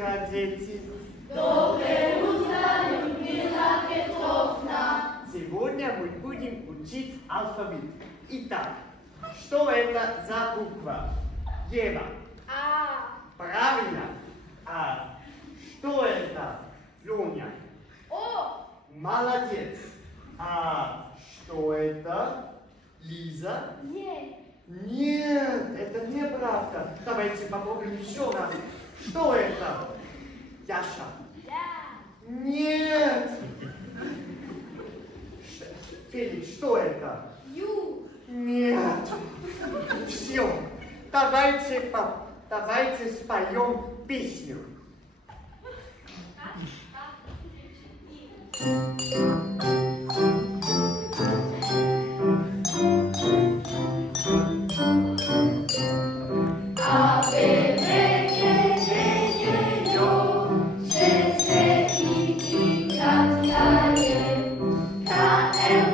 утро, дети! Доброе утро, Людмила Петровна! Сегодня мы будем учить алфавит. Итак, что это за буква? Ева. А. Правильно. А что это? Леня. О. Молодец. А что это? Лиза. Е. Нет, это неправда. Давайте попробуем еще раз. Что это? Яша. Я. Нет. Феликс, что это? Ю. Нет. Все. Давайте споем песню. А, Б, В, Г, Г, Г, Ё, Ш, С, И, К, Т, Я, Е, К, Л,